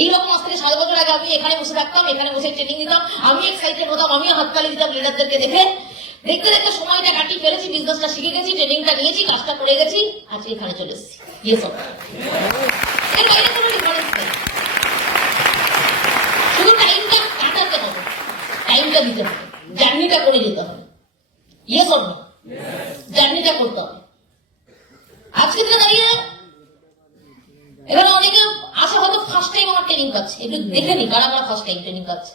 এইরকম আজ থেকে 7 বছর আগে আমি এখানে বসে থাকতাম, এখানে বসে ট্রেনিং দিতাম, আমি এক্সাইটেড হতাম, আমিও হাততালি দিতাম লিডারদেরকে দেখে। দেখতে দেখতে সময়টা কাটিয়ে ফেলেছি, বিজনেসটা শিখে গেছি, ট্রেনিংটা নিয়েছি, কাজটা করে গেছি, আজকে এখানে চলে এসেছি। ইয়েস এর বাইরে কোনো ডিফারেন্স নেই, শুধু টাইমটা কাটাতে হবে, টাইমটা দিতে হবে, জার্নিটা করে যেতে হবে। Yes or no? জার্নিটা করতে হবে। আজকে দিনে দাঁড়িয়ে এখানে অনেকে আসে হয়তো ফার্স্ট টাইম আমার ট্রেনিং পাচ্ছে, একটু দেখে নি কারা কারা ফার্স্ট টাইম ট্রেনিং পাচ্ছে।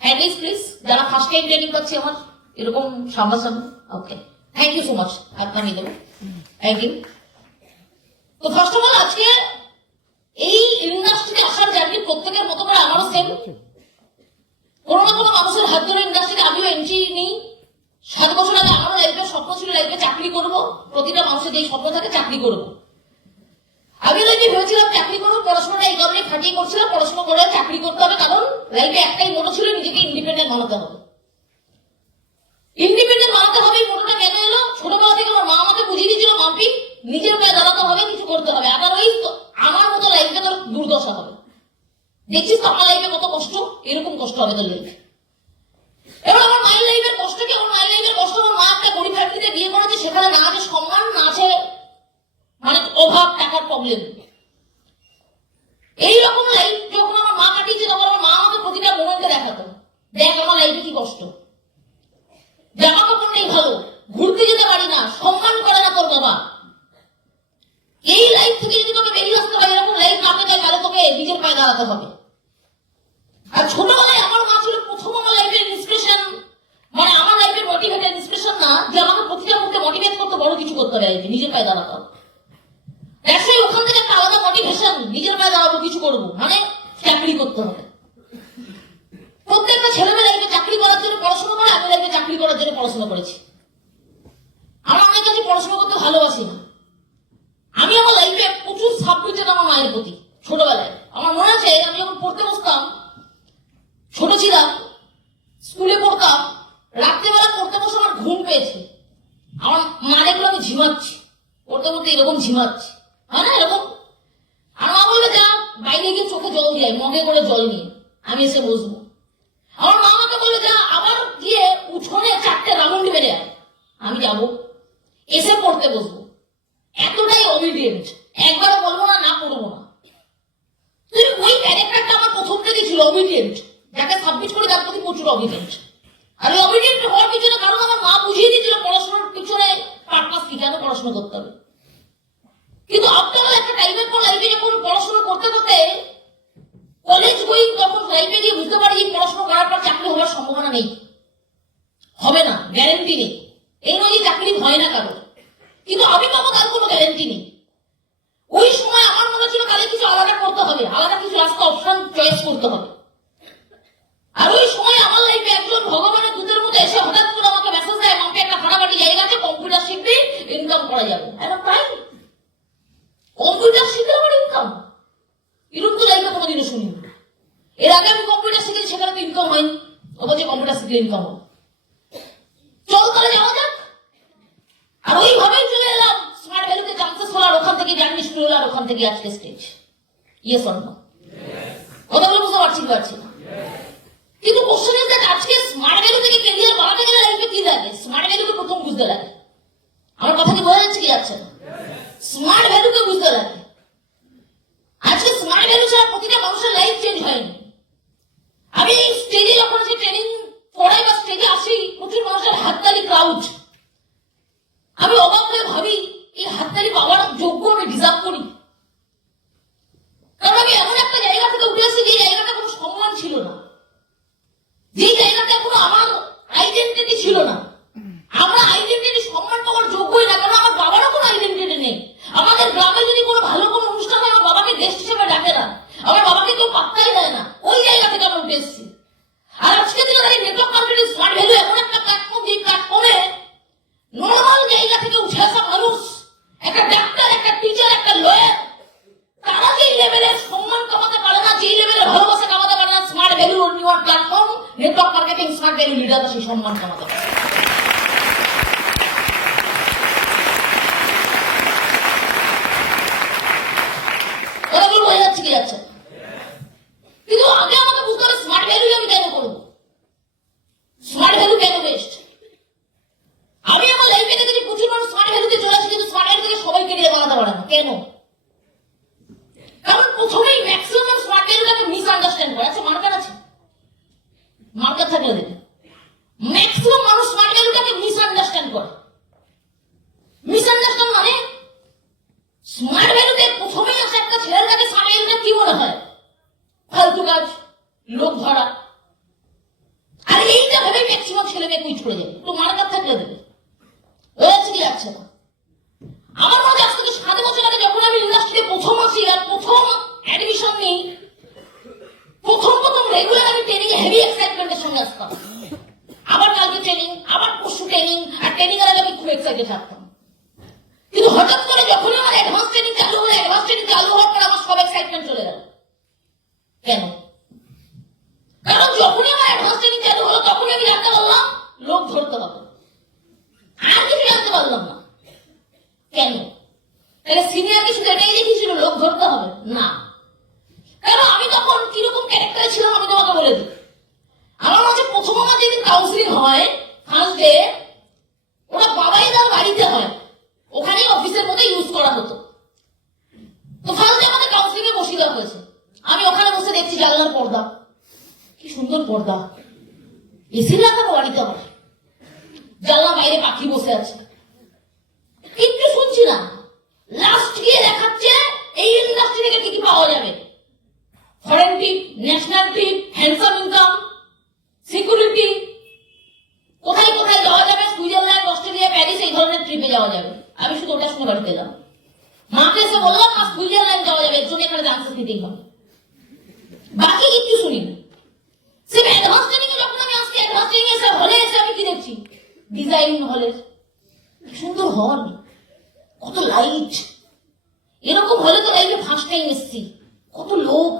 হ্যাঁ প্লিজ, যারা ফার্স্ট টাইম ট্রেনিং পাচ্ছে আমার এরকম সামনাসামনি। ওকে, থ্যাংক ইউ সো মাচ। আপনার নিয়ে দেবো, থ্যাংক ইউ। তো ফার্স্ট অফ অল আজকে এই ইন্ডাস্ট্রিতে আসার জার্নি প্রত্যেকের মতো করে আমারও সেম। কোনো না কোনো মানুষের হাত ধরে ইন্ডাস্ট্রিতে আমিও এন্ট্রি নিই। 7 বছর আগে আমারও লাইফের স্বপ্ন ছিল লাইফে চাকরি করবো, প্রতিটা মানুষের যেই স্বপ্ন থাকে চাকরি করবো। আমি লাইফে ভেবেছিলাম চাকরি করবো, পড়াশোনাটা এই কারণে ফাটিয়ে করছিলাম, পড়াশোনা করে চাকরি করতে হবে, কারণ লাইফে একটাই মোটো ছিল নিজেকে ইন্ডিপেন্ডেন্ট বানাতে হবে। ইন্ডিপেন্ডেন্ট বানাতে হবে, এই মোটোটা কেন এলো? ছোটবেলা থেকে আমার মা আমাকে বুঝিয়ে দিয়েছিল মাম্পি নিজের পায়ে দাঁড়াতে হবে, কিছু করতে হবে, আদারওয়াইজ আমার মতো লাইফে তোর দুর্দশা হবে। দেখছিস তো আমার লাইফে কত কষ্ট, এরকম কষ্ট হবে তোর লাইফে। এবার আমার মায়ের লাইফের কষ্ট কি? আমার মায়ের লাইফের কষ্ট, আমার মা একটা গরিব ফ্যামিলিতে বিয়ে করেছে, সেখানে না আছে সম্মান, না আছে মানে অভাব, টাকার প্রবলেম। এইরকম লাইফ যখন আমার মা কাটিয়েছে, তখন আমার মা আমাকে প্রতিটা মোমেন্টে দেখাতো, দেখ আমার লাইফে কি কষ্ট, জামা কাপড় নেই ভালো, ঘুরতে যেতে পারি না, সম্মান করে না তোর বাবা। এই লাইফ থেকে যদি তোকে বেরিয়ে আসতে হয়, এরকম লাইফ না পেতে, তাহলে তোকে নিজের পায়ে দাঁড়াতে হবে। আর ছোটবেলায় আমার মা ছিল প্রথম আমার লাইফের ইন্সপিরেশন, মানে আমার লাইফের মোটিভেটেড ইন্সপিরেশন না, যে আমাকে প্রতিটা মুহূর্তে মোটিভেট করতে, বড় কিছু করতে হবে, নিজের পায়ে দাঁড়াতে হবে। ব্যবসায়ী ওখান থেকে একটা আলাদা মোটিভেশন, নিজের পায়ে দাঁড়াবো, কিছু করবো, মানে চাকরি করতে হবে। প্রত্যেকটা ছেলেমেয়ে লাইফে চাকরি করার জন্য পড়াশোনা করে, আমি লাইফে চাকরি করার জন্য পড়াশোনা করেছি। আমার অনেক কাছে পড়াশোনা করতে ভালোবাসি না। আমি আমার লাইফে প্রচুর সাবজেক্ট আমার মায়ের প্রতি। ছোটবেলায় আমার মনে আছে, আমি যখন পড়তে বসতাম, ছোট ছিলাম, স্কুলে পড়তাম, রাত্রেবেলা পড়তে বসে আমার ঘুম পেয়েছে, আমার মা দেখলো আমি ঝিমাচ্ছি, পড়তে পড়তে এরকম ঝিমাচ্ছি, হয় না এরকম? আর মা বলবে যা বাইরে গিয়ে চোখে জল দিয়ে মগে করে জল নিয়ে আমি এসে বসবো। আমার মা আমাকে বলবে যা আবার গিয়ে উঠোনে 4টে রাউন্ড মেরে আয়, আমি যাবো, এসে পড়তে বসবো। এতটাই অবিডিয়েন্ট, একবারও বলবো না না করবো না। ওই ক্যারেক্টারটা আমার প্রথম থেকেই ছিল, অবিডিয়েন্ট, যাকে সাবমিট করে তার প্রতি প্রচুর অবিডিয়েন্ট। আর ওই অবিডিয়েন্ট হওয়ার পিছনে কারণ আমার মা বুঝিয়ে দিয়েছিল পড়াশোনার পিছনে পারপাস কি, কেন পড়াশোনা করতে হবে। কিন্তু আপনারা একটা টাইমের পর লাইফে যখন পড়াশোনা করতে করতে কলেজ গোয়িং, তখন লাইফে গিয়ে বুঝতে পারি পড়াশোনা করার পর চাকরি হওয়ার সম্ভাবনা নেই, হবে না, গ্যারেন্টি নেই। এই নয় যে চাকরি হয় না কারো, কিন্তু আমি পাবো তার কোনো গ্যারেন্টি নেই। ওই সময় আমার মনে ছিল তাহলে কিছু আলাদা করতে হবে, আলাদা কিছু রাস্তা অপশন চয়েস করতে হবে। আর ওই সময় আমার লাইফে একজন ভগবানের দূতের মতো এসে হঠাৎ করে আমাকে মেসেজ দেয়, আমাকে একটা ফাটাফাটি জায়গা আছে, কম্পিউটার শিখবি, ইনকাম করা যাবে। এখন তাই কম্পিউটার শিখলে আমার ইনকাম, এরকম তো লাইফে কোনোদিনও শুনি। এর আগে আমি কম্পিউটার শিখেছি, সেখানে তো ইনকাম হয়নি, ও বলছে কম্পিউটার শিখলে ইনকাম হবে, চল তাহলে যাওয়া যাক। আর ওইভাবেই চলে এলাম স্মার্ট ভ্যালুতে চান্সেস হলো, আর ওখান থেকে জার্নি শুরু হলো, আর ওখান থেকে আজকে স্টেজ। Yes or no? কথাগুলো বুঝতে পারছি না। কিন্তু কোশ্চেন ইজ দ্যাট আজকে স্মার্ট ভ্যালু থেকে ক্যারিয়ার বানাতে গেলে লাইফে কি লাগে? স্মার্ট ভ্যালুকে প্রথম বুঝতে লাগে। আমার কথা কি বোঝা যাচ্ছে কি যাচ্ছে না? স্মার্ট ভ্যালুকে বুঝতে লাগে। আজকে স্মার্ট ভ্যালু ছাড়া প্রতিটা মানুষের লাইফ চেঞ্জ হয়নি। আমি স্টেজে যখন আছি ট্রেনিং পড়াই বা স্টেজে আসি, প্রচুর মানুষের হাততালি ক্রাউড, আমি অবাক হয়ে ভাবি এই হাততালি পাওয়ার যোগ্য আমি ডিজার্ভ করি। কারণ আমি এমন একটা জায়গা থেকে উঠে আসি যে জায়গাটা কোনো সম্মান ছিল না, যে জায়গাটা কোনো আমার আইডেন্টিটি ছিল না। আমরা আইডেন্টিটি সম্মান পাওয়ার যোগ্যই না, কারণ আমার বাবারও কোনো আইডেন্টিটি নেই। আমাদের গ্রামে যদি কোনো ভালো কোনো অনুষ্ঠান হয়, আমার বাবাকে গেস্ট হিসেবে ডাকে না, আমার বাবাকে কেউ পাত্তাই দেয় না। ওই জায়গা থেকে আমরা উঠে এসেছি। আর আজকে দিনে দাঁড়িয়ে নেটওয়ার্ক মার্কেটিং স্মার্ট ভ্যালু এমন একটা প্ল্যাটফর্ম, যে প্ল্যাটফর্মে নর্মাল জায়গা থেকে উঠে আসা মানুষ, একটা ডাক্তার, একটা টিচার, একটা লয়ার, তারা যেই লেভেলের সম্মান কামাতে পারে না, যেই লেভেলের ভালোবাসা কামাতে পারে না, smart value only one platform, network marketing smart value লিডাররা সেই সম্মান কামাতে পারে। কথাগুলো বোঝা যাচ্ছে যাচ্ছে কি যাচ্ছে না? কিন্তু আগে আমাকে বুঝতে হবে স্মার্ট ভ্যালু আমি কেন করবো, স্মার্ট ভ্যালু কেন বেস্ট। আমি আমার লাইফে দেখেছি প্রচুর মানুষ স্মার্ট ভ্যালুতে চলে আসে, কিন্তু স্মার্ট ভ্যালু থেকে সবাইকে দিয়ে বানাতে পারে না। কেন? কারণ প্রথমেই ম্যাক্সিমাম স্মার্ট ভ্যালুটাকে মিসআন্ডারস্ট্যান্ড করে। আচ্ছা মার্কার আছে, মার্কার থাকলে দেবে। ম্যাক্সিমাম মানুষ স্মার্ট ভ্যালুটাকে মিসআন্ডারস্ট্যান্ড করে। মিসআন্ডারস্ট্যান্ড মানে স্মার্ট ভ্যালুতে প্রথমেই আসে একটা ছেলের কাছে স্মার্ট ভ্যালুটা কি মনে হয়? ফালতু কাজ, লোক ধরা। আর এইটা ভেবে ম্যাক্সিমাম ছেলে মেয়ে কুইট করে যাবে। তো মার্কার থাকলে দেবে, হয়েছে কি যাচ্ছে না। আমার মনে আজ থেকে 7 বছর আগে যখন আমি ইন্ডাস্ট্রিতে প্রথম আসি আর প্রথম অ্যাডমিশন নিই, প্রথম রেগুলার আমি ট্রেনিং হেভি এক্সাইটমেন্টের সঙ্গে আসতাম। আবার কালকে ট্রেনিং, আবার পরশু ট্রেনিং, আর ট্রেনিং এর আগে আমি খুব এক্সাইটেড থাকতাম। কিন্তু হঠাৎ করে যখনই আমার অ্যাডভান্স ট্রেনিং চালু হলো, অ্যাডভান্স ট্রেনিং চালু হওয়ার পর আমার সব এক্সাইটমেন্ট চলে গেল। কেন? কারণ যখনই আমার অ্যাডভান্স ট্রেনিং চালু হলো তখনই আমি জানতে পারলাম লোক ধরতে হবে, আর কিছু জানতে পারলাম না। কেন? তাহলে সিনিয়র কিছু এটাই দেখিয়েছিল লোক ধরতে হবে না। কারণ আমি তখন কিরকম ক্যারেক্টারে ছিলাম আমি তোমাকে বলে দিই। আমার মাঝে প্রথম আমার যেদিন কাউন্সিলিং হয় ফার্স্ট ডে, ওরা বাবাই তার বাড়িতে হয়, ওখানেই অফিসের মধ্যে ইউজ করা হতো। তো ফার্স্ট ডে আমাদের কাউন্সিলিং এ বসিয়ে দেওয়া হয়েছে। আমি ওখানে বসে দেখছি জানলার পর্দা, কি সুন্দর পর্দা, এসি লাগানো বাড়িতে হয়, জানলা বাইরে পাখি বসে আছে, কিচ্ছু শুনছি না। লাস্ট গিয়ে দেখাচ্ছে এই ইন্ডাস্ট্রি থেকে কি কি পাওয়া যাবে, ফরেন টিপ, ন্যাশনাল টিপ, হ্যান্ডসাম ইনকাম, সিকিউরিটি, কোথায় কোথায় যাওয়া যাবে, সুইজারল্যান্ড, অস্ট্রেলিয়া, প্যারিস, এই ধরনের ট্রিপে যাওয়া যাবে। আমি শুধু ওটা শুনে বাড়িতে এলাম। মাকে এসে বললাম মা সুইজারল্যান্ড যাওয়া যাবে, এর জন্য এখানে ডান্স দিতেই হবে, বাকি কিচ্ছু শুনি না। সে অ্যাডভান্স ট্রেনিং এ যখন আমি আসছি, অ্যাডভান্স ট্রেনিং এসে হলে এসে আমি কি দেখছি, ডিজাইন হলে সুন্দর হল, কত লাইট, এরকম হলে তো লাইফে ফার্স্ট টাইম এসছি, কত লোক,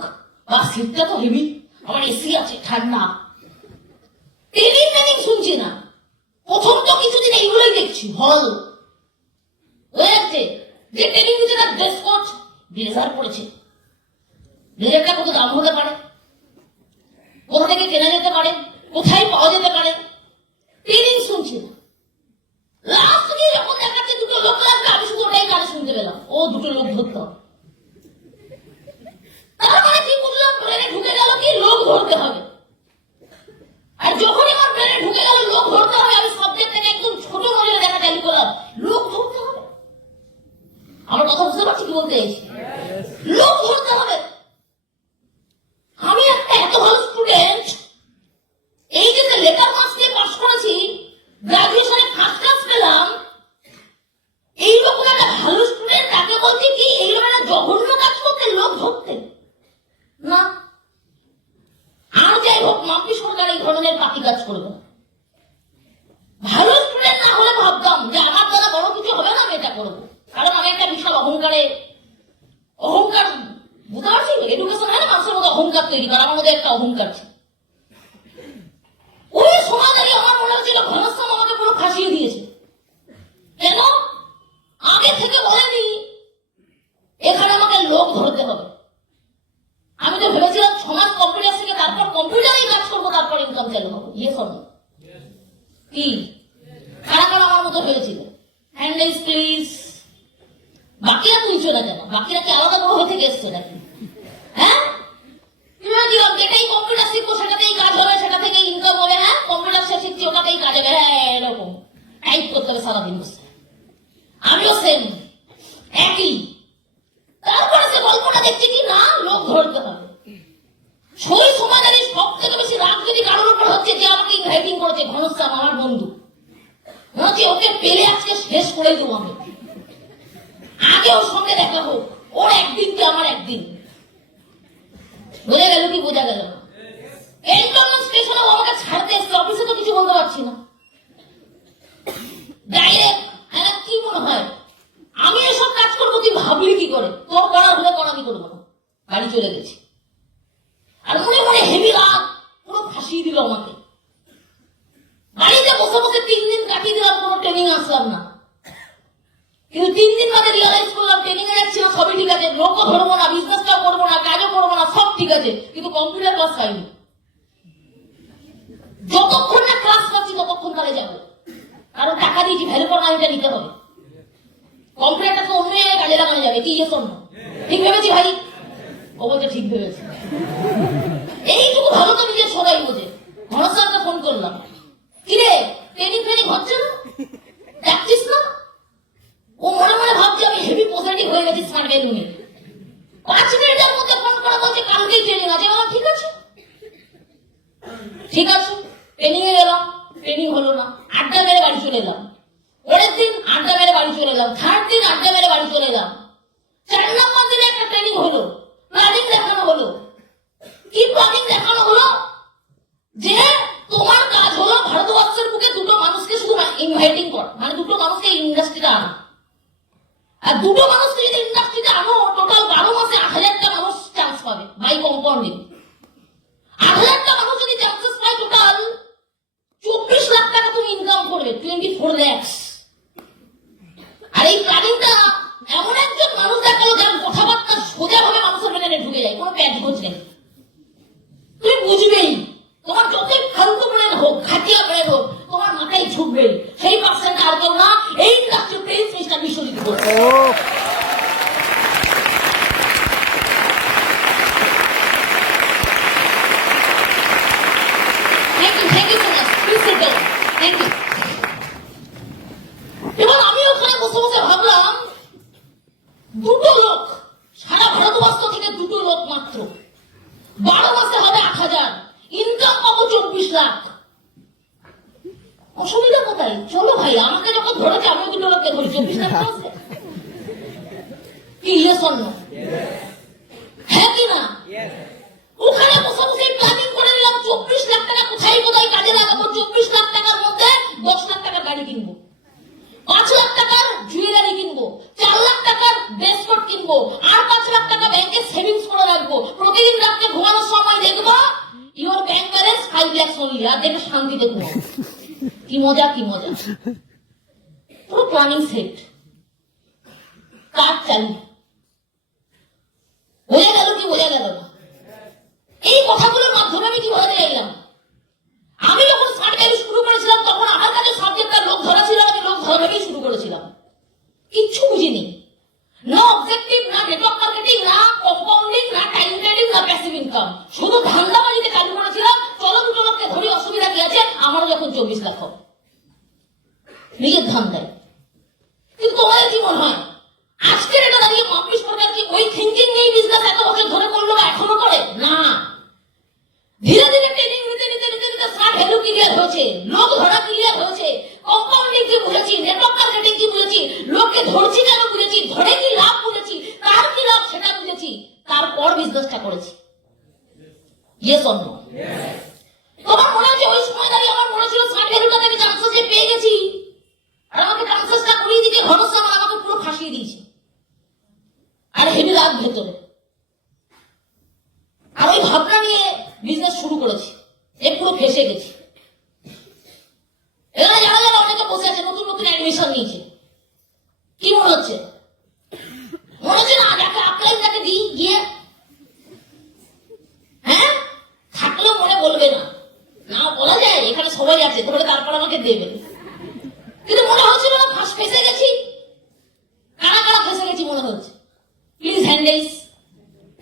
বা সিটটা তো হেভি, আমার এসি আছে ঠান্ডা। ট্রেনিং শুনছি না, প্রথম তো কিছুদিন এইগুলোই দেখছি, হল হয়ে যাচ্ছে। যে ট্রেনিং দিচ্ছে তার ড্রেস কোড ব্লেজার পড়েছে, ব্লেজারটা কত দাম হতে পারে, কোথা থেকে কেনা যেতে পারে, কোথায় পাওয়া যেতে পারে, ট্রেনিং শুনছি না। লাস্ট গিয়ে যখন দেখাচ্ছে দুটো লোক লাগবে, আমি শুধু ওটাই কানে শুনতে পেলাম, ও দুটো লোক ধরতে হবে। তার মানে কি বুঝলাম, ব্রেনে ঢুকে গেল কি লোক ধরতে হবে। আর যখনই আমার ব্রেনে ঢুকে গেল লোক ধরতে হবে, আমি সাবজেক্টটাকে একদম ছোট নজরে দেখা চালু করলাম, লোক ধরতে হবে। আমার কথা বুঝতে পারছি কি বলতে চাইছি? লোক ধরতে হবে। আমি একটা এত ভালো স্টুডেন্ট, এই যে লেটার মার্কস দিয়ে পাস করেছি, গ্রাজুয়েশনে ফার্স্ট ক্লাস পেলাম, এইরকম একটা ভালো স্টুডেন্ট তাকে বলছি কি এইরকম একটা জঘন্য কাজ করতে, লোক ধরতে না। আর যাই হোক মাম্পি সরকার এই ধরনের পাখি কাজ করবে না। ভালো স্টুডেন্ট না হলে ভাবতাম যে আমার দ্বারা বড় কিছু হবে না, আমি এটা করবো। কারণ আমি একটা বিশাল অহংকার বুঝতে পারছি, এডুকেশন হয় না মানুষের মধ্যে অহংকার তৈরি করা, আমার মধ্যে একটা অহংকার ছিল। ওই সমাজে আমার মনে হচ্ছিল ঘনশ্যাম আমাকে পুরো ফাঁসিয়ে দিয়েছে। কেন? আগে থেকে বলেনি এখানে আমাকে লোক ধরতে হবে। আমি তো ভেবেছিলাম 6 মাস কম্পিউটার শিখে তারপর কম্পিউটারেই কাজ করবো, তারপর ইনকাম চালু হবে। ইয়ে শোনো কি কারা কারা আমার মতো হয়েছিল, হ্যান্ড রাইজ প্লিজ। বাকিরা তুলছো না কেন? বাকিরা কি আলাদা গ্রহ থেকে এসছে নাকি? হ্যাঁ, যেটাই কম্পিউটার শিখবো সেটাতেই কাজ হবে, সেটা থেকেই ইনকাম হবে। হ্যাঁ, কম্পিউটার শিখছি ওটাতেই কাজ হবে। হ্যাঁ, এরকম টাইপ করতে হবে সারাদিন বসে। আমিও সেম একই। তারপরে সে গল্পটা দেখছি কি না, লোক ধরতে হবে। সেই সমাজের সব থেকে বেশি রাগ যদি কারোর উপর হচ্ছে যে আমাকে ইনভাইটিং করেছে, ঘনশ্যাম আমার বন্ধু, মনে ওকে পেলে আজকে শেষ করে দেবো আমি। আগে ওর সঙ্গে দেখা হোক, ওর একদিন কি আমার একদিন। বোঝা গেল কি বোঝা গেল? এন্টনমেন্ট স্টেশনে ও আমাকে ছাড়তে এসছে, অফিসে তো কিছু বলতে পারছি না, ডাইরেক্ট। হ্যাঁ, কি মনে হয় আমি এসব কাজ করবো? তুই ভাবলি কি করে? তোর করা হলে করা, আমি করবো না। বাড়ি চলে গেছি। আর মনে মনে হেভি রাগ, পুরো ফাঁসিয়ে দিল আমাকে। বাড়িতে বসে বসে 3 দিন কাটিয়ে দিলাম, কোনো ট্রেনিং আসলাম না। কিন্তু 3 দিন বাদে রিয়েলাইজ করলাম ট্রেনিং এ যাচ্ছিলাম সবই ঠিক আছে, লোকও ধরবো না, বিজনেসটাও করবো না, কাজও করবো না, সব ঠিক আছে, কিন্তু কম্পিউটার ক্লাস পাইনি। যতক্ষণ না ক্লাস পাচ্ছি ততক্ষণ কালে যাবো, কারণ টাকা দিয়েছি, ভ্যালু ফর মানিটা নিতে হবে। কম্পিউটারটাকে অন্য জায়গায় কাজে লাগানো যাবে, কি ইয়ে শোনো, ঠিক ভেবেছি ভাই? ও বলছে ঠিক ভেবেছি। এইটুকু ভালো তো নিজের সবাই বোঝে। ঘনশ্যামকে ফোন করলাম, কিরে ট্রেনিং ফ্রেনিং হচ্ছে না, যাচ্ছিস না? ও মনে মনে ভাবছে আমি হেভি পজিটিভ হয়ে গেছি স্মার্ট ভ্যালু নিয়ে। 5 মিনিটের মধ্যে ফোন করা বলছে কালকেই ট্রেনিং আছে। আমার ঠিক আছে, ঠিক আছে। ট্রেনিং এ গেলাম, ট্রেনিং হলো না, আড্ডা মেরে বাড়ি চলে এলাম। পরের দিন আড্ডা মেরে বাড়ি চলে এলাম, 3rd দিন আড্ডা মেরে বাড়ি চলে এলাম। 4 নম্বর দিনে একটা ট্রেনিং হলো, প্ল্যানিং দেখানো হলো। কি প্ল্যানিং দেখানো হলো? যে তোমার কাজ হলো ভারতবর্ষের বুকে 2টো মানুষকে শুধু ইনভাইটিং কর, মানে 2টো মানুষকে ইন্ডাস্ট্রিতে আনা। আর 2টো মানুষকে যদি ইন্ডাস্ট্রিতে আনো, টোটাল 12 মাসে 8,000টা মানুষ চান্স পাবে বাই কম্পাউন্ডিং। 8,000টা মানুষ যদি চান্সেস পায়, টোটাল 24 লাখ টাকা তুমি ইনকাম করবে, 24 lakhs। আর এই প্ল্যানিংটা এমন একজন মানুষ দেখালো যার কথাবার্তা সোজাভাবে মানুষের মনে ঢুকে যায়, কোনো প্যাচ গোছ নেই, তুমি বুঝবেই। তোমার যতই ফালতু ব্রেন হোক, খাটিয়া ব্রেন হোক, তোমার মাথায় ঢুকবেই। সেই পার্সেন্ট আর কেউ না, এই industry prince mister Biswajit Ghosh. Thank you so much, please sit down, thank you. এবং আমি ওখানে বসে বসে ভাবলাম, 2টো লোক, সারা ভারতবর্ষ থেকে 2টো লোক মাত্র, 12 মাসে হবে 8,000, ইনকাম পাবো 24 লাখ। অসুবিধা কোথায়? চলো ভাই, আমাকে যখন ধরেছে আমিও 2টো লোককে ধরি, 24 লাখ আছে। কি ইয়ে শোন, হ্যাঁ কি না? ওখানে বসে বসে প্ল্যানিং করে নিলাম 24 লাখ টাকা কোথায় কোথায় কাজে লাগাবো। 24 লাখ টাকার মধ্যে 10 লাখ টাকার গাড়ি কিনবো, 5 লাখ টাকার জুয়েলারি কিনবো, 4 লাখ টাকার ড্রেসকোট কিনবো, আর 5 লাখ টাকা ব্যাংকে সেভিংস করে রাখবো। প্রতিদিন রাত্রে ঘুমানোর সময় দেখবো your bank balance 5 lakh only, আর দেখে শান্তিতে ঘুমাবো। কি মজা, কি মজা, পুরো প্ল্যানিং সেট, কাজ চালু। বোঝা গেল কি বোঝা গেল না? এই কথাগুলোর মাধ্যমে আমি কি বোঝাতে চাইলাম? আমি যখন স্মার্ট ভ্যালু শুরু করেছিলাম, তখন আমার কাছে সাবজেক্টটা লোক ধরা ছিল, আমি লোক ধরা ভেবেই শুরু করেছিলাম, কিচ্ছু বুঝিনি। নো অবজেক্টিভ, না নেটওয়ার্ক মার্কেটিং, না কম্পাউন্ডিং, না টাইম ট্রেডিং, না প্যাসিভ ইনকাম, শুধু ধান্দাবাজিতে চালু করেছিলাম। চলো 2টো লোককে ধরি, অসুবিধা কি আছে, আমারও যখন 24 লাখ হবে, নিজের ধান্দায়। কিন্তু তোমাদের কি মনে হয় আজকের এটা দাঁড়িয়ে মাম্পি সরকার কি ওই থিঙ্কিং নেই? বিজনেস এত বছর ধরে করলো বা এখনো করে না, ধীরে ধীরে ট্রেনিং নিতে নিতে নিতে নিতে স্মার্ট ভ্যালু ক্লিয়ার হয়েছে, লোক ধরা ক্লিয়ার হয়েছে, কম্পাউন্ডিং কি বুঝেছি, নেটওয়ার্ক মার্কেটিং কি বুঝেছি, লোককে ধরছি কেন বুঝেছি, ধরে কি লাভ বুঝেছি, তার কি লাভ সেটা বুঝেছি, তারপর বিজনেসটা করেছি। Yes or no? তোমার মনে আছে ওই সময় দাঁড়িয়ে আমার মনে ছিল স্মার্ট ভ্যালুটাতে আমি চান্সেস যে পেয়ে গেছি, আর আমাকে চান্সেসটা করিয়ে দিতে ঘনশ্যাম আমাকে পুরো ফাঁসিয়ে দিয়েছে, আর হেভি লাভ ভেতরে। আর ওই ভাবনা নিয়ে বিজনেস শুরু করেছি, এ পুরো ফেসে গেছি। এখানে যারা যারা অনেকে বসে আছে, নতুন নতুন অ্যাডমিশন নিয়েছে, কি মনে হচ্ছে? মনে হচ্ছে না যাকে আপলাইন তাকে দিই গিয়ে, হ্যাঁ থাকলেও মনে বলবে না, না বলা যায়, এখানে সবাই আছে, ধরে তারপর আমাকে দেবে। কিন্তু মনে হচ্ছিল না ফেসে গেছি? কারা কারা ফেসে গেছি মনে হচ্ছে? Please handles.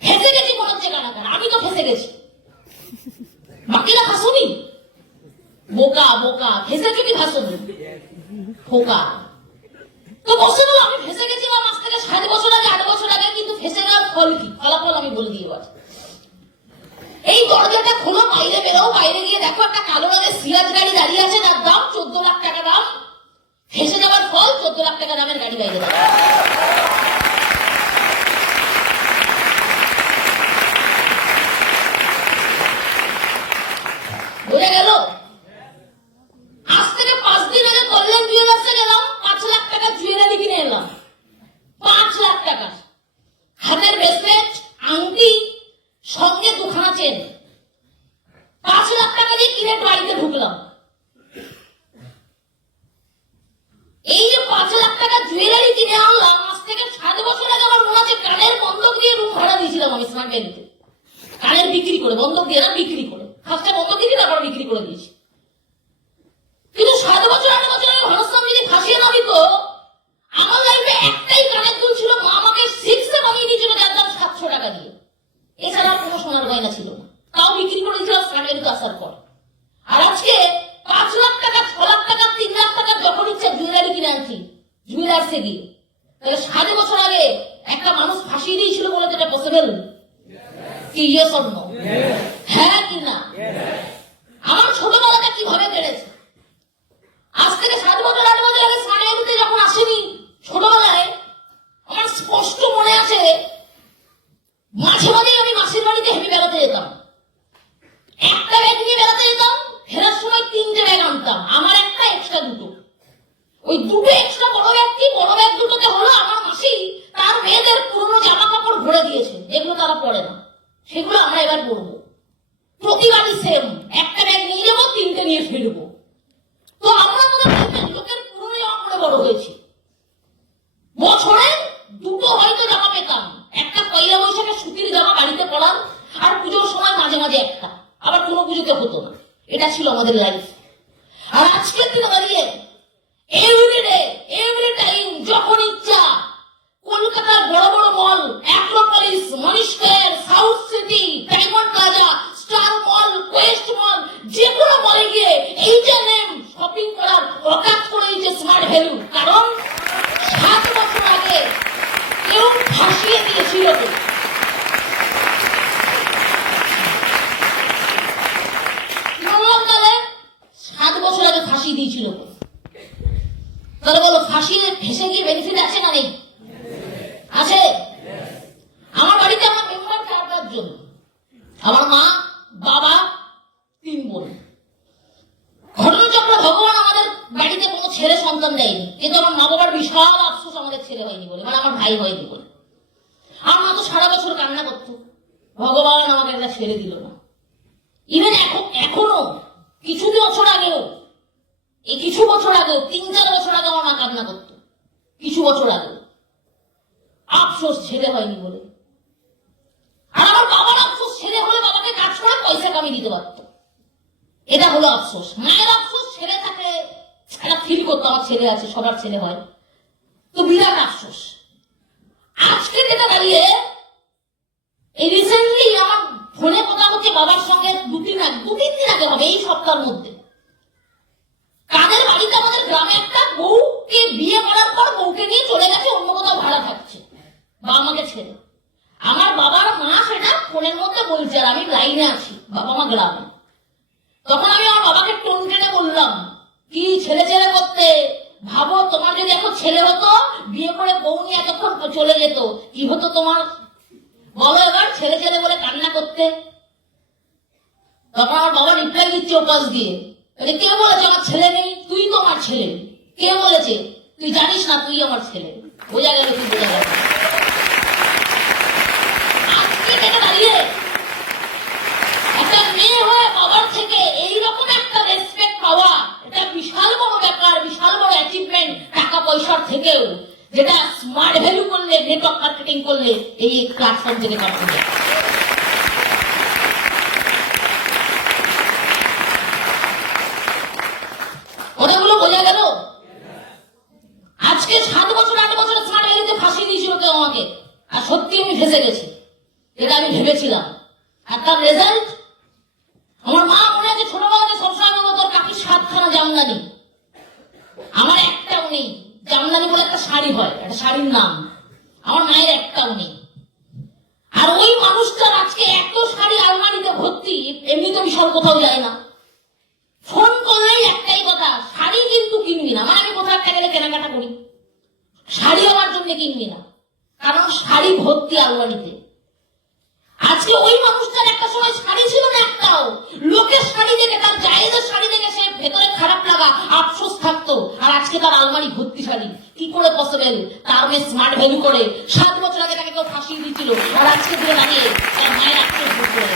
ফেসে গেছি মনে হচ্ছে কারা কারা? আমি তো ফেসে গেছি, বাকিরা ফাঁসুনি। বোকা বোকা, ফেসেছো কি ফাঁসুনি? বোকা। তো বসে বলো আমি ফেসে গেছিলাম আজ থেকে 7 বছর আগে, 8 বছর আগে, কিন্তু ফেসে যাওয়ার ফল কি? ফলাফল আমি বলে দিয়ে পারি। এই দরজাটা খোলো, বাইরে বেরো, বাইরে গিয়ে দেখো একটা কালো রঙের সিরাজ গাড়ি দাঁড়িয়ে আছে, তার দাম 14 লাখ টাকা দাম। ফেসে যাওয়ার ফল 14 লাখ টাকা দামের গাড়ি বাইরে দাঁড়িয়ে। বোঝা গেল? আজ থেকে 5 দিন আগে কল্যাণ জুয়েলার্সে গেলাম, 5 লাখ টাকা জুয়েলারি কিনে এলাম। 5 লাখ টাকা, হাতের ব্রেসলেট, আংটি, সঙ্গে 2খানা চেন, 5 লাখ টাকা দিয়ে কিনে বাড়িতে ঢুকলাম। এই যে 5 লাখ টাকা জুয়েলারি কিনে আনলাম, আজ থেকে 7 বছর আগে আমার মনে আছে কানের বন্ধক দিয়ে রুম ভাড়া দিয়েছিলাম আমি স্মার্ট ভ্যালিতে। কানের বিক্রি করে, বন্ধক দিয়ে না, বিক্রি করে। ফার্স্টে বন্ধক দিয়েছি, তারপর বিক্রি করে দিয়েছি। কিন্তু 7 বছর 8 বছর আগে ঘনশ্যাম যদি ফাঁসিয়ে না দিত, আমার লাইফে একটাই কানের দুল ছিল, মা আমাকে 6 বানিয়ে দিয়েছিল যার দাম 700 টাকা দিয়ে। এছাড়া আর কোনো সোনার গয়না ছিল না, তাও বিক্রি করে দিয়েছিলাম স্মার্ট ভ্যালিতে আসার পর। আর আজকে 5 লাখ টাকা, 6 লাখ টাকা, 3 লাখ টাকা যখন ইচ্ছা জুয়েলারি কিনে আনছি জুয়েলার্সে গিয়ে। তাহলে 7 বছর আগে একটা মানুষ ফাঁসিয়ে দিয়েছিল বলে তো এটা পসিবল কি? Yes or no? হ্যাঁ কি না? আমার ছোটবেলাটা কিভাবে কেটেছে? আজ থেকে 7 বছর 8 বছর আগে স্মার্ট ভ্যালিতে যখন আসেনি, ছোটবেলায় আমার স্পষ্ট মনে আছে মাঝে মাঝেই আমি মাসির বাড়িতে হেঁটে বেড়াতে যেতাম। একটা ব্যাগ নিয়ে বেড়াতে যেতাম, ফেরার সময় 3টে ব্যাগ আনতাম, আমার একটা এক্সট্রা দুটো। ওই দুটো এক্সট্রা বড় ব্যাগ কি, বড় ব্যাগ দুটোতে হলো আমার মাসি তার মেয়েদের পুরনো জামা কাপড় ভরে দিয়েছে, যেগুলো তারা পরে না, সেগুলো আমরা এবার পরবো। প্রতিবারই সেম, একটা ব্যাগ নিয়ে যাবো, 3টে নিয়ে ফিরবো। তো আমরা আমাদের লোকের পুরনো জামা পরে বড় হয়েছি। বছরে দুটো হয়তো জামা পেতাম, একটা পয়লা বৈশাখে সুতির জামা বাড়িতে পরার, আর পুজোর সময় মাঝে মাঝে একটা, আবার কোনো পুজোতে হতো না। এটা ছিল আমাদের লাইফ। আর আজকের দিনে দাঁড়িয়ে এভরিডে, এভরি টাইম, যখন ইচ্ছা কলকাতার বড় বড় mall, Acropolis, Mani Square, South City, Diamond Plaza, Star Mall, Quest Mall, যে কোনো মলে গিয়ে H&M শপিং করার অকাত করে দিয়েছে স্মার্ট ভ্যালু। কারণ 7 বছর আগে কেউ ফাঁসিয়ে দিয়েছিল। তো বললাম 7 বছর আগে ফাঁসি দিয়েছিল, তাহলে বলো ফাঁসি ভেসে গিয়ে বেনিফিট আছে না নেই? আছে। আমার বাড়িতে আমার মেম্বার 4-5 জন, আমার মা, বাবা, 3 বোন। ঘটনাচক্র ভগবান আমাদের বাড়িতে কোনো ছেলে সন্তান দেয়নি, কিন্তু আমার মা বাবার বিশাল আফসোস আমাদের ছেলে হয়নি বলে, মানে আমার ভাই হয়নি বলে। আমার মা তো সারা বছর কান্না করতো, ভগবান আমাকে একটা ছেলে দিল না। ইভেন এখনো কিছু বছর আগেও, এই কিছু বছর আগেও, 3-4 বছর আগে আমার মা কান্না করতো, কিছু বছর আগে আফসোস ছেলে হয়নি বলে। আর আমার বাবার আফসোস ছেলে হলে বাবাকে কাজ করে পয়সা কামিয়ে দিতে পারতো, এটা হলো আফসোস। মায়ের আফসোস ছেলে থাকে, একটা ফিল করতো আমার ছেলে আছে, সবার ছেলে হয়, তো বিরাট আফসোস। আজকে যেটা দাঁড়িয়ে এই রিসেন্টলি আমার ফোনে কথা হচ্ছে বাবার সঙ্গে, 2-3 দিন আগে হবে, এই সপ্তাহের মধ্যে। কাদের বাড়িতে আমাদের গ্রামে একটা বউকে বিয়ে করার পর বউকে নিয়ে চলে গেছে, অন্য কোথাও ভাড়া থাকছে বাবা মাকে ছেড়ে। আমার বাবার মা সেটা ফোনের মধ্যে বলছে, আর আমি লাইনে আছি, বাবা মা গ্রামে। তখন আমি আমার বাবাকে টোন টেনে বললাম, কি ছেলে ছেলে করতে, ভাবো তোমার যদি এখন ছেলে হতো, বিয়ে করে বউ নিয়ে এতক্ষণ চলে যেত, কি হতো তোমার? বলো এবার, ছেলে ছেলে বলে কান্না করতে। তখন আমার বাবা রিপ্লাই দিচ্ছে ওপাশ দিয়ে, কে বলেছে আমার ছেলে নেই? তুই তো আমার ছেলে। কে বলেছে? তুই জানিস না তুই আমার ছেলে। বোঝা গেল, তুই বোঝা গেল। আজকে থেকে দাঁড়িয়ে একটা মেয়ে হয়ে বাবার থেকে এইরকম একটা রেসপেক্ট পাওয়া, এটা বিশাল বড় ব্যাপার, বিশাল বড় অ্যাচিভমেন্ট, টাকা পয়সার থেকেও, যেটা স্মার্ট ভ্যালু করলে, নেটওয়ার্ক মার্কেটিং করলে এই প্ল্যাটফর্ম থেকে পাওয়া যায়। কথাগুলো বোঝা গেল? আজকে 7 বছর 8 বছর স্মার্ট ভ্যালিতে ফাঁসি দিয়েছিল কেউ আমাকে, আর সত্যি আমি ফেসে গেছি, যেটা আমি ভেবেছিলাম। আর তার রেজাল্ট, আমার মা মনে আছে ছোটবেলাতে সবসময় বলতো তোর কাকির 7খানা জামদানি, আমার একটাও নেই। জামদানি বলে একটা শাড়ি হয়, একটা শাড়ির নাম, আমার মায়ের একটাও নেই। আর ওই মানুষটার আজকে এত শাড়ি আলমারিতে ভর্তি, এমনিতে বিশাল কোথাও যায় না। ফোন করলেই একটাই কথা, শাড়ি কিন্তু কিনবি না। মানে আমি কোথাও একটা গেলে কেনাকাটা করি, শাড়ি আমার জন্য কিনবি না, কারণ শাড়ি ভর্তি আলমারিতে। আজকে ওই মানুষটার একটা সময় শাড়ি ছিল না একটাও, লোকের শাড়ি দেখে, তার জায়েজের শাড়ি দেখে সে ভেতরে খারাপ লাগা, আফসোস থাকতো। আর আজকে তার আলমারি ভর্তি শাড়ি, কি করে পসিবল? তার মেয়ে স্মার্ট ভ্যালু করে 7 বছর আগে তাকে কেউ ফাঁসিয়ে দিয়েছিল, আর আজকে দিনে দাঁড়িয়ে তার মায়ের আফসোস ভোগ করে।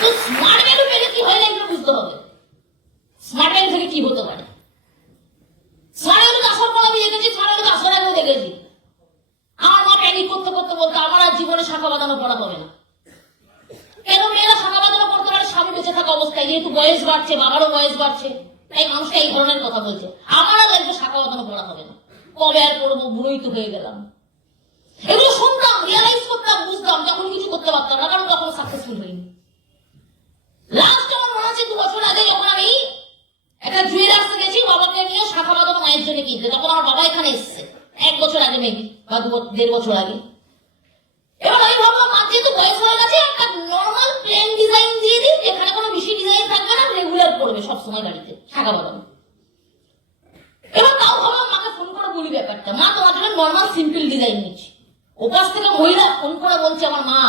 তো স্মার্ট ভ্যালু পেলে কি হয় না, এগুলো বুঝতে হবে। করতে করতে বলতো আমার আর জীবনে শাখা বাঁধানো পড়া হবে না। কেন মেয়েরা শাখা বাঁধানো পড়তে পারে? স্বামী বেঁচে থাকা অবস্থায়, যেহেতু বয়স বাড়ছে, বাবারও বয়স বাড়ছে, তাই মানুষটা এই ধরনের কথা বলছে। আমার আর লাইফে শাখা বাঁধানো পড়া হবে না, কবে আর করবো, বুড়োই তো হয়ে গেলাম। এগুলো শুনতাম, রিয়ালাইজ করতাম, বুঝতাম, তখন কিছু করতে পারতাম না, কারণ তখন সাকসেসফুল হইনি। লাস্ট আমার মনে আছে 2 বছর আগে যখন আমি একটা জুয়েলার্সে গেছি বাবাকে নিয়ে শাখা বাঁধানো মায়ের জন্য কিনতে, তখন আমার বাবা এখানে এসছে 1 বছর আগে মেবি, বা 1.5 বছর আগে। এবার আমি ভাবলাম মা যেহেতু বয়স হয়ে গেছে, একটা নর্মাল প্লেন ডিজাইন দিয়ে দিই, যেখানে কোনো বেশি ডিজাইন থাকবে না, রেগুলার করবে সবসময় বাড়িতে শাখা বাঁধানো। এবার তাও ভাবলাম মাকে ফোন করে বলি ব্যাপারটা, মা তোমার জন্য নর্মাল সিম্পল ডিজাইন নিচ্ছি। ওপাশ থেকে মহিলা ফোন করে বলছে আমার মা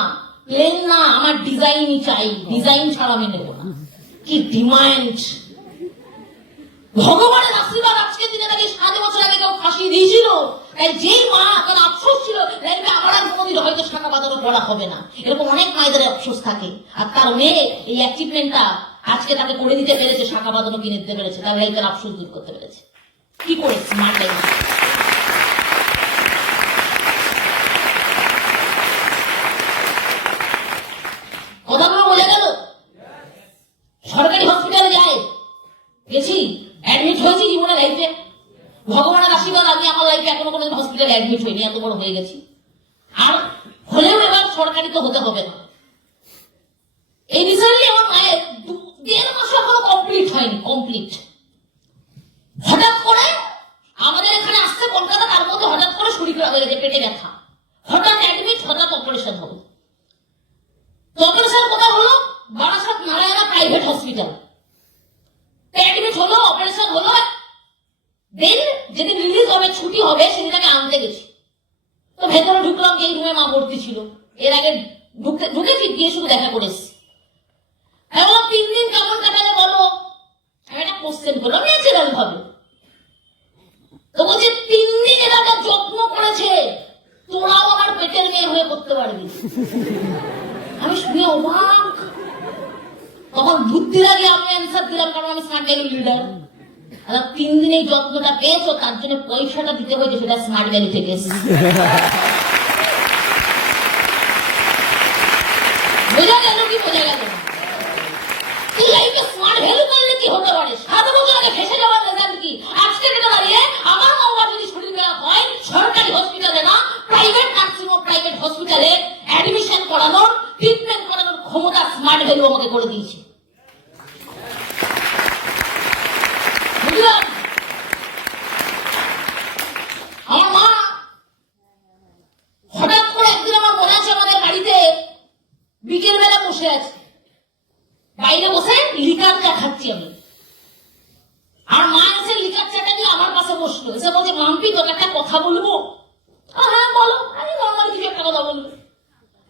প্লেন না, আমার ডিজাইনই চাই, ডিজাইন ছাড়া আমি নেবো না। কি ডিমান্ড! ভগবানের আশীর্বাদ আজকের দিনে নাকি 7 বছর আগে কেউ ফাঁসিয়ে দিয়েছিল, তাই যেই মা তার আফসোস ছিল লাইফে আমার আর কোনোদিন হয়তো শাখা বাঁধানো পড়া হবে না, এরকম অনেক মায়েদের আফসোস থাকে। আর তার মেয়ে এই অ্যাচিভমেন্টটা আজকে তাকে করে দিতে পেরেছে, শাখা বাঁধানো কিনে দিতে পেরেছে, তার লাইফের আফসোস দূর করতে পেরেছে। কি করে স্মার্ট লাইফ। কথাগুলো বোঝা গেল? সরকারি হসপিটালে যায়, গেছি, অ্যাডমিট হয়েছি জীবনে লাইফে, ভগবানের আশীর্বাদ আমি আমার লাইফে এখনো কোনোদিন হসপিটালে অ্যাডমিট হইনি, এত বড় হয়ে গেছি। আর হলেও এবার সরকারি তো হতে হবে না। এই রিসেন্টলি আমার মায়ের 1.5 মাস এখনো কমপ্লিট হয়নি, কমপ্লিট। হঠাৎ করে আমাদের এখানে আসছে কলকাতা, তার মধ্যে হঠাৎ করে শরীর খারাপ হয়ে গেছে, পেটে ব্যথা, হঠাৎ অ্যাডমিট, হঠাৎ অপারেশন হবে। অপারেশন কোথায় হলো? Barasat Narayana private hospital. Admit হলো, অপারেশন হলো, দেন যেদিন রিলিজ হবে, ছুটি হবে, সেদিন আমি আনতে গেছি। তো ভেতরে ঢুকলাম, যে রুমে মা ভর্তি ছিল, এর আগে ঢুকেছি, গিয়ে শুধু দেখা করেছি। এখন 3 দিন কেমন কাটালে বলো? আমি একটা কোশ্চেন করলাম ন্যাচারাল ভাবে। তো বলছে 3 দিন এরা যত্ন করেছে, তোরাও আমার পেটের মেয়ে হয়ে করতে পারবি। আমি শুনে অবাক। তখন বুদ্ধি লাগে আমি অ্যান্সার দিলাম, কারণ আমি স্মার্ট ভ্যালু লিডার। 3 দিন এই যত্নটা পেয়েছো, তার জন্য পয়সাটা দিতে হয়েছে, সেটা স্মার্ট ভ্যালু থেকে এসেছে। বোঝা গেল কি বোঝা গেল? এই লাইফে স্মার্ট ভ্যালু করলে কি হতে পারে? 7 বছর আগে ফেসে যাওয়ার রেজাল্ট কি? আজকে যেটা দাঁড়িয়ে আমার মা যদি শরীর খারাপ হয়, সরকারি হসপিটালে না, প্রাইভেট নার্সিং হোম, প্রাইভেট হসপিটালে অ্যাডমিশন করানোর, ট্রিটমেন্ট করানোর ক্ষমতা স্মার্ট ভ্যালু আমাকে করে দিয়েছে। বুঝলাম? আমার মা হঠাৎ করে একদিন, আমার মনে আছে, আমাদের বাড়িতে বিকেল বেলা বসে আছে, বাইরে বসে লিকার চা খাচ্ছি আমি, আর মা এসে লিকার চাটা নিয়ে আমার পাশে বসলো, এসে বলছে মাম্পি তোকে একটা কথা বলবো। হ্যাঁ বলো। আমি নর্মালি কিছু একটা কথা বলবো।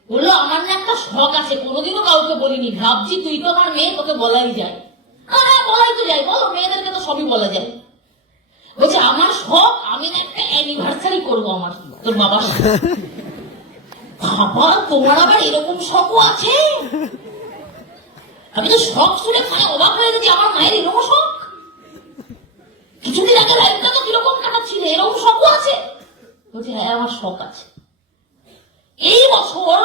বললো আমার না একটা শখ আছে, কোনোদিনও কাউকে বলিনি, ভাবছি তুই তো আমার মেয়ে, তোকে বলাই যায়। হ্যাঁ বলাই তো যায়, বলো, মেয়েদেরকে তো সবই বলা যায়। বলছে আমার শখ, আমি না একটা অ্যানিভার্সারি করবো আমার তোর বাবার সাথে। বাবা তোমার আবার এরকম শখও আছে? আমি তো শখ শুনে মানে অবাক হয়ে গেছি, আমার মায়ের এরকম শখ। কিছুদিন আগে লাইফটা তো কিরকম কাটাচ্ছিল, এরকম শখও আছে? বলছে হ্যাঁ আমার শখ আছে। এই বছর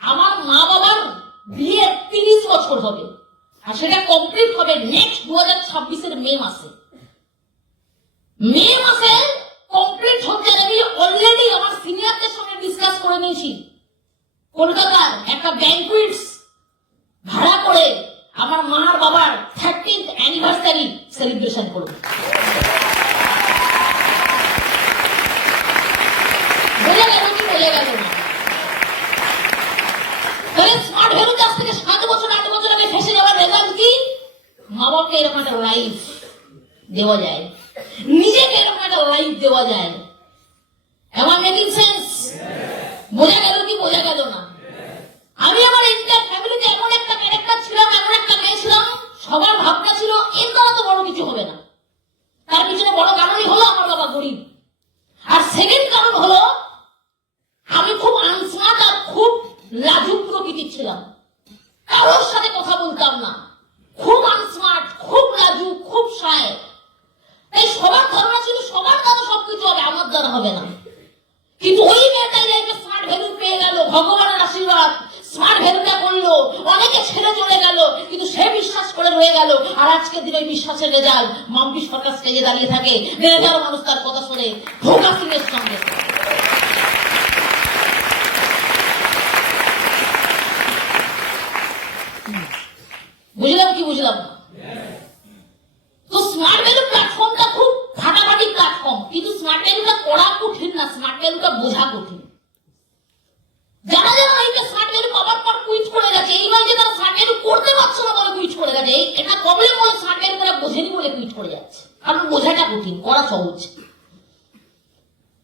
আমার মা বাবার বিয়ে 30 বছর হবে, আর সেটা কমপ্লিট হবে নেক্সট 2026-এর মে মাসে। মে মাসে কমপ্লিট হচ্ছে। আমি অলরেডি আমার সিনিয়রদের সঙ্গে ডিসকাস করে নিয়েছি, কলকাতার একটা ব্যাংকুয়েটস ভাড়া করে আমার মার বাবার 30th অ্যানিভার্সারি সেলিব্রেশন করবো। বোঝা গেল কি বোঝা গেল না? তাহলে স্মার্ট ভ্যালু আজ থেকে 7 বছর 8 বছর আগে ফেসে যাওয়ার রেজাল্ট কি? মা বাবাকে এরকম একটা লাইফ দেওয়া যায়, নিজেকে এরকম একটা লাইফ দেওয়া যায়। আমার মেকিং সেন্স? বোঝা গেল কি বোঝা গেল না? আমি আমার এন্টার ফ্যামিলিতে এমন একটা ক্যারেক্টার ছিলাম, এমন একটা মেয়ে ছিলাম, সবার ভাবনা ছিল এর দ্বারা তো বড় কিছু হবে না। তার পিছনে বড় কারণই হলো আমার বাবা গরিব, আর সেকেন্ড কারণ হলো আমি খুব আনস্মার্ট আর খুব লাজুক প্রকৃতির ছিলাম, কারোর সাথে কথা বলতাম না, খুব আনস্মার্ট, খুব লাজুক, খুব শায়। তাই সবার ধারণা ছিল সবার দ্বারা সবকিছু হবে, আমার দ্বারা হবে না। কিন্তু ওই মেয়েটাই লাইফে কিন্তু সে বিশ্বাস করে রয়ে গেল। আর আজকের দিনে ওই বিশ্বাসের রেজাল্ট মাম্পি সরকার স্টেজে দাঁড়িয়ে থাকে, 1,500 মানুষ তার কথা শুনে ভোগা সিং এর সঙ্গে। বুঝলাম কি বুঝলাম না? তো স্মার্ট ভ্যালু প্ল্যাটফর্মটা খুব ফাটাফাটি প্ল্যাটফর্ম, কিন্তু স্মার্ট ভ্যালুটা করা কঠিন না, স্মার্ট ভ্যালুটা বোঝা কঠিন। যারা যারা এই স্মার্ট ভ্যালু পাওয়ার পর কুইট করে গেছে, এই নয় যে তারা স্মার্ট ভ্যালু করতে পারছে না বলে কুইট করে গেছে, এটা প্রবলেম হলো স্মার্ট ভ্যালু তারা বোঝেনি বলে কুইট করে যাচ্ছে। কারণ বোঝাটা কঠিন, করা সহজ।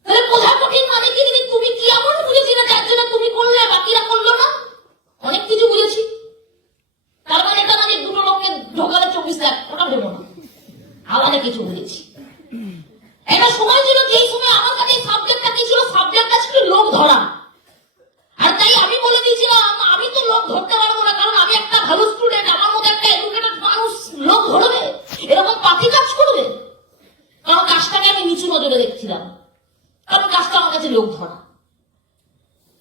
তাহলে বোঝা কঠিন মানে কি? তুমি কি এমন বুঝেছি না যার জন্য তুমি করলে বাকিরা করলো না? অনেক কিছু বুঝেছি। তার মানে এটা মানে দুটো লোককে ঢোকালে 24 লাখ, ওটা ভেবো না। আলাদা কিছু বুঝেছি। একটা সময় ছিল যেই সময় আমার কাছে সাবজেক্টটা কি ছিল, সাবজেক্টটা ছিল লোক ধরা। আর তাই আমি বলে দিয়েছিলাম আমি তো লোক ধরতে পারবো না, কারণ আমি একটা ভালো স্টুডেন্ট, আমার মতো একটা এডুকেটেড মানুষ লোক ধরবে, এরকম পাতি কাজ করবে? কারণ কাজটাকে আমি নিচু নজরে দেখছিলাম, কারণ কাজটা আমার কাছে লোক ধরা।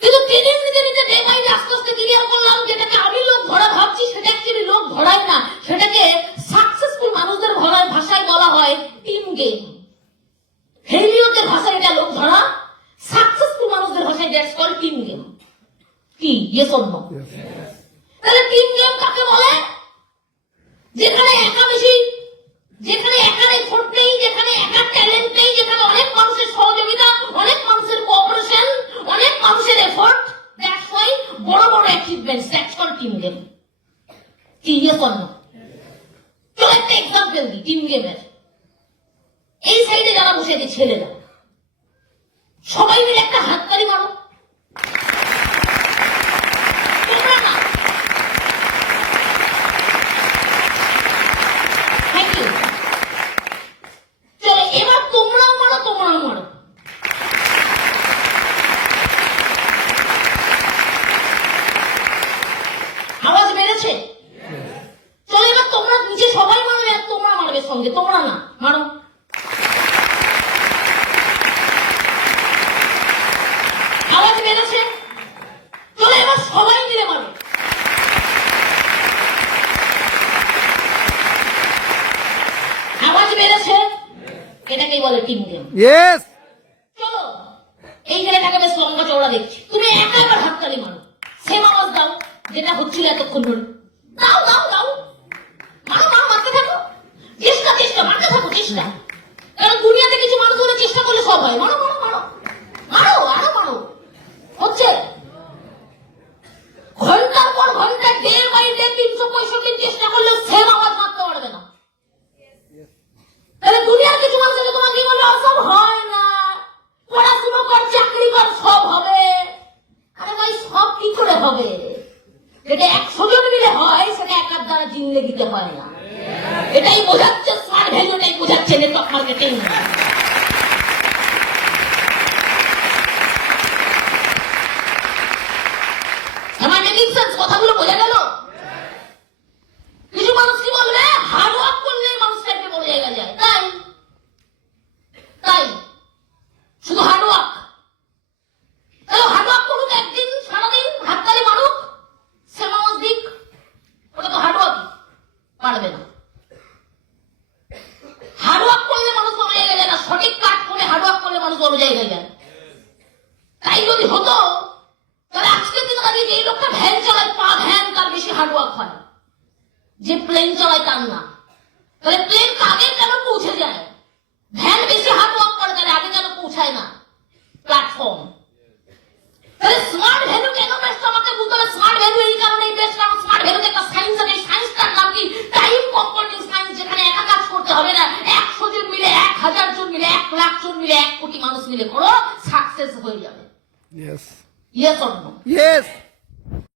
কিন্তু ট্রেনিং নিতে নিতে ডে বাই ডে আস্তে আস্তে ক্লিয়ার করলাম যেটাকে আমি লোক ধরা ভাবছি সেটা অ্যাকচুয়ালি লোক ধরাই না, সেটাকে সাকসেসফুল মানুষদের ভাষায় বলা হয় টিম গেম। ফেলিওরদের ভাষায় এটা লোক ধরা, সাকসেসফুল মানুষদের ভাষায় দ্যাটস কল্ড টিম গেম। কি ইয়েস অর নো? তাহলে টিম গেম কাকে বলে? যেখানে একা বেশি, যেখানে একার এফোর্ট নেই, যেখানে একার ট্যালেন্ট নেই, যেখানে অনেক মানুষের সহযোগিতা, অনেক মানুষের কোঅপারেশন, অনেক মানুষের এফোর্ট, দ্যাটস ওয়াই বড় বড় achievements, that's called team game. কি ইয়েস অর নো? চলো একটা এক্সাম্পল দিই টিম গেমের। এই সাইডে যারা বসে আছে ছেলেরা, সবাই মিলে একটা হাততালি মারো। চলো এবার তোমরাও মারো, তোমরাও মারো। আওয়াজ বেড়েছে? চলো এবার তোমরা নিচে সবাই মারবে, আর তোমরা মারবে সঙ্গে, তোমরা না মারো। আওয়াজ বেড়েছে? চলো এবার সবাই মিলে মারো। আওয়াজ বেড়েছে? এটাকেই বলে টিম গেম। ইয়েস। চলো এই জায়গাটাকে বেশ লম্বা চওড়া দেখছি, তুমি একা এবার হাততালি মারো, সেম আওয়াজ দাও যেটা হচ্ছিল এতক্ষণ ধরে। দাও দাও দাও, মারো মারো, মারতে থাকো, চেষ্টা চেষ্টা, মারতে থাকো চেষ্টা। কারণ দুনিয়াতে কিছু মানুষ ধরে চেষ্টা করলে সব হয়। মারো মারো মারো মারো, আরো মারো। হচ্ছে ঘন্টার পর ঘন্টা, ডে বাই ডে 365 দিন চেষ্টা করলেও সেম আওয়াজ মারতে পারবে না। তাহলে দুনিয়ার কিছু মানুষ আছে তোমাকে বলবে সব হয় না, পড়াশুনো কর, চাকরি কর, সব হবে। আরে ভাই সব কি করে হবে? যেটা 100 জন মিলে হয় সেটা একার দ্বারা জিন্দেগিতে হয় না। এটাই বোঝাচ্ছে স্মার্ট ভ্যালু, এটাই বোঝাচ্ছে নেটওয়ার্ক মার্কেটিং। আমার মেকিং সেন্স? কথাগুলো বোঝা গেল? কিছু মানুষ কি বলবে, হার্ড ওয়ার্ক করলে মানুষটা একটা বড় জায়গা যায়। তাই তাই শুধু হার্ড ওয়ার্ক? তাহলে হার্ড ওয়ার্ক করুক, একদিন সারাদিন হাততালি মারুক, সেম আওয়াজ দিক, ওটা তো হার্ড ওয়ার্ক পারবে না। হার্ড ওয়ার্ক করলে মানুষ বড় জায়গায় যায় না, সঠিক কাজ করে হার্ড ওয়ার্ক করলে মানুষ বড় জায়গায় যায়। তাই যদি হতো তাহলে আজকের দিনে দাঁড়িয়ে যে লোকটা ভ্যান চালায়, পা ভ্যান, তার বেশি হার্ড ওয়ার্ক হয়, যে প্লেন চালায় তার না। তাহলে প্লেন আগে কেন পৌঁছে যায়? ভ্যান বেশি হার্ড ওয়ার্ক করে, তাহলে আগে কেন পৌঁছায় না প্ল্যাটফর্ম? তাহলে স্মার্ট ভ্যালু কেন বেস্ট আমাকে বুঝতে হবে। স্মার্ট ভ্যালু এই কারণেই বেস্ট কারণ স্মার্ট ভ্যালুতে একটা সায়েন্স আছে, সায়েন্সটার নাম কি টাইম কম্পাউন্ডিং সায়েন্স, যেখানে একা কাজ করতে হবে না, 100 জন মিলে, 1000 জন মিলে, 1 লাখ জন মিলে, 1 কোটি মানুষ মিলে করো, সাকসেস হয়ে যাবে। Yes. Yes or no? Yes.